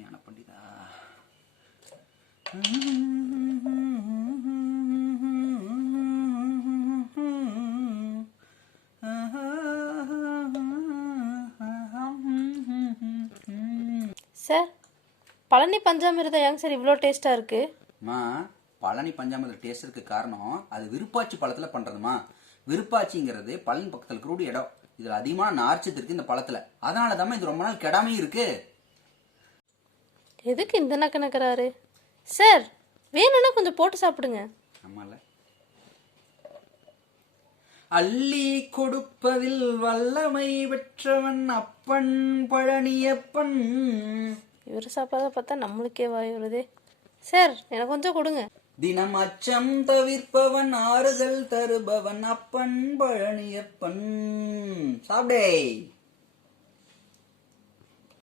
ஞான பண்டிதா. சார், பழனி பஞ்சாமிர்தம் ஏங்க சார் இவ்வளோ டேஸ்ட்டாக இருக்குது? மா, பழனி பஞ்சாமிர்தம் டேஸ்ட் இருக்கு காரணம் அது விருப்பாச்சி பழத்தில் பண்ணுறதுமா. விருப்பாச்சிங்கிறது பழனி பக்கத்தில் இருக்கிற இடம். இதில் அதிகமான நார்ச்சத்து இருக்கு இந்த பழத்தில். அதனால தான் இது ரொம்ப நாள் கெடாமே இருக்கு. எதுக்கு இந்த நக்க நக்கிறாரு சார்? வேணும்னா கொஞ்சம் போட்டு சாப்பிடுங்க. ஆமால, அள்ளி கொடுப்பதில் வல்லமை பெற்றவன் அப்பன் பழனியப்பன். இவர் சாப்பாதை பார்த்தா நம்மளுக்கே வாய் வருதே. சார், எனக்கு கொஞ்சம் கொடுங்க. தினம் அச்சம் தவிர்ப்பவன் ஆறுதல் தருபவன் அப்பன் பழனியப்பன். சாப்பிடே.